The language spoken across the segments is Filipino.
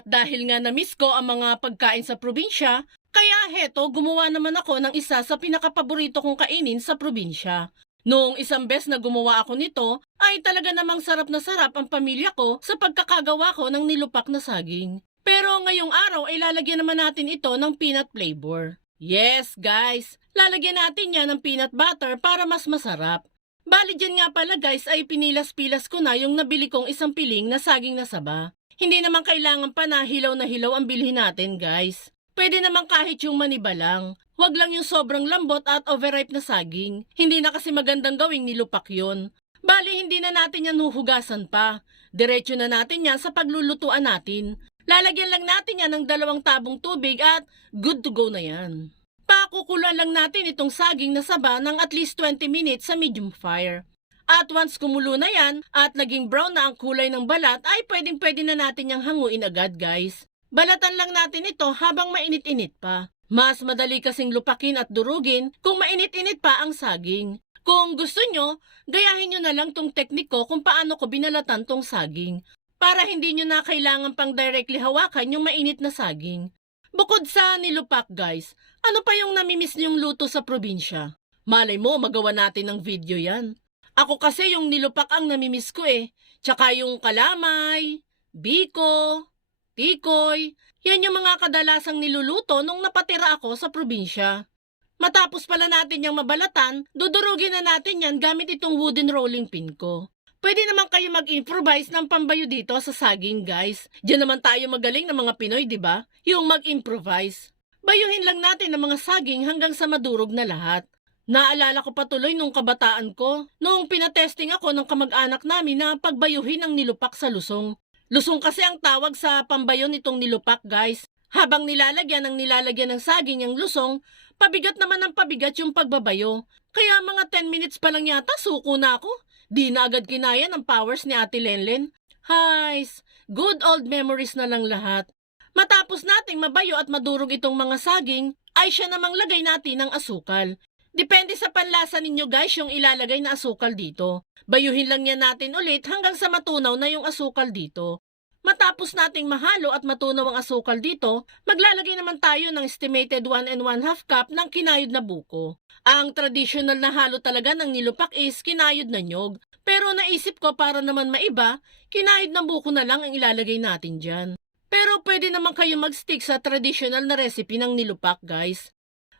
At dahil nga na-miss ko ang mga pagkain sa probinsya, kaya heto gumawa naman ako ng isa sa pinakapaborito kong kainin sa probinsya. Noong isang bes na gumawa ako nito, ay talaga namang sarap na sarap ang pamilya ko sa pagkakagawa ko ng nilupak na saging. Pero ngayong araw ay lalagyan naman natin ito ng peanut flavor. Yes, guys, lalagyan natin yan ng peanut butter para mas masarap. Bali dyan nga pala guys ay pinilas-pilas ko na yung nabili kong isang piling na saging na saba. Hindi naman kailangan pa na hilaw na hilaw ang bilhin natin guys. Pwede naman kahit yung maniba lang. Huwag lang yung sobrang lambot at overripe na saging. Hindi na kasi magandang gawing nilupak yon. Bali hindi na natin yan huhugasan pa. Diretso na natin yan sa paglulutuan natin. Lalagyan lang natin yan ng dalawang tabong tubig at good to go na yan. Pakukulan lang natin itong saging na saba ng at least 20 minutes sa medium fire. At once kumulo na yan at naging brown na ang kulay ng balat ay pwedeng pwede na natin yung hanguin agad guys. Balatan lang natin ito habang mainit-init pa. Mas madali kasing lupakin at durugin kung mainit-init pa ang saging. Kung gusto nyo, gayahin nyo na lang tong teknik ko kung paano ko binalatan tong saging para hindi nyo na kailangan pang directly hawakan yung mainit na saging. Bukod sa nilupak guys, ano pa yung namimiss niyong luto sa probinsya? Malay mo, magawa natin ng video yan. Ako kasi yung nilupak ang namimiss ko eh. Tsaka yung kalamay, biko, tikoy, yan yung mga kadalasang niluluto nung napatira ako sa probinsya. Matapos pala natin yung mabalatan, dudurugin na natin yan gamit itong wooden rolling pin ko. Pwede naman kayo mag-improvise ng pambayo dito sa saging, guys. Diyan naman tayo magaling ng mga Pinoy, di ba? Yung mag-improvise. Bayuhin lang natin ang mga saging hanggang sa madurog na lahat. Naalala ko patuloy nung kabataan ko, noong pinatesting ako ng kamag-anak namin na pagbayuhin ang nilupak sa lusong. Lusong kasi ang tawag sa pambayo nitong nilupak, guys. Habang nilalagyan ng nilalagyan ng saging ang lusong, pabigat naman ang pabigat yung pagbabayo. Kaya mga 10 minutes pa lang yata, suko na ako. Di na agad kinaya ng powers ni Ate Lenlen. Hays, good old memories na lang lahat. Matapos nating mabayo at madurog itong mga saging, ay siya namang lagay natin ng asukal. Depende sa panlasa ninyo guys yung ilalagay na asukal dito. Bayuhin lang yan natin ulit hanggang sa matunaw na yung asukal dito. Matapos nating mahalo at matunaw ang asukal dito, maglalagay naman tayo ng estimated 1 and 1 half cup ng kinayod na buko. Ang traditional na halo talaga ng nilupak is kinayod na nyog. Pero naisip ko para naman maiba, kinayod ng buko na lang ang ilalagay natin dyan. Pero pwede naman kayo mag-stick sa traditional na recipe ng nilupak guys.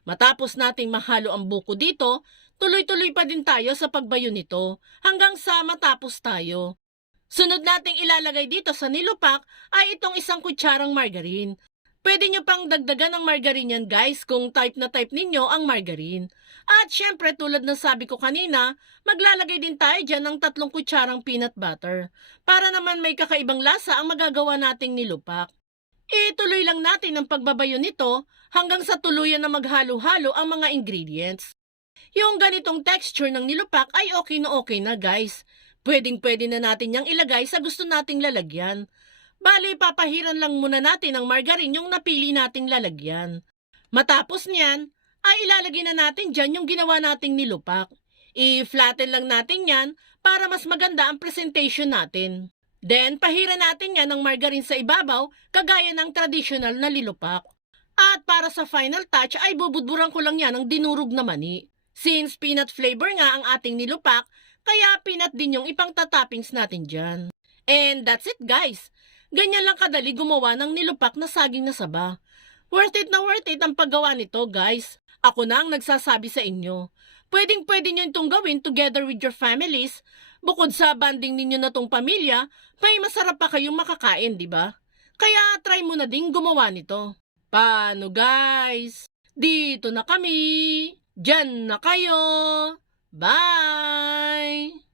Matapos nating mahalo ang buko dito, tuloy-tuloy pa din tayo sa pagbayo nito hanggang sa matapos tayo. Sunod nating ilalagay dito sa nilupak ay itong isang kutsarang margarine. Pwede nyo pang dagdagan ng margarine yan guys kung type na type ninyo ang margarine. At syempre tulad na sabi ko kanina, maglalagay din tayo dyan ng tatlong kutsarang peanut butter para naman may kakaibang lasa ang magagawa nating nilupak. Ituloy lang natin ang pagbabayo nito hanggang sa tuluyan na maghalo-halo ang mga ingredients. Yung ganitong texture ng nilupak ay okay na okay na guys. Pwedeng pwede na natin yang ilagay sa gusto nating lalagyan. Bali, papahiran lang muna natin ng margarine yung napili nating lalagyan. Matapos niyan, ay ilalagay na natin dyan yung ginawa nating nilupak. I-flatten lang natin yan para mas maganda ang presentation natin. Then, pahiran natin yan ng margarine sa ibabaw kagaya ng traditional na lilupak. At para sa final touch ay bubudburan ko lang yan ng dinurog na mani. Since peanut flavor nga ang ating nilupak, kaya peanut din yung ipang tatoppings natin dyan. And that's it guys. Ganyan lang kadali gumawa ng nilupak na saging na saba. Worth it na worth it ang paggawa nito guys. Ako na ang nagsasabi sa inyo. Pwedeng pwede nyo itong gawin together with your families. Bukod sa banding ninyo na tong pamilya, may masarap pa kayong makakain, di ba? Kaya try mo na din gumawa nito. Paano guys? Dito na kami. Diyan na kayo. Bye!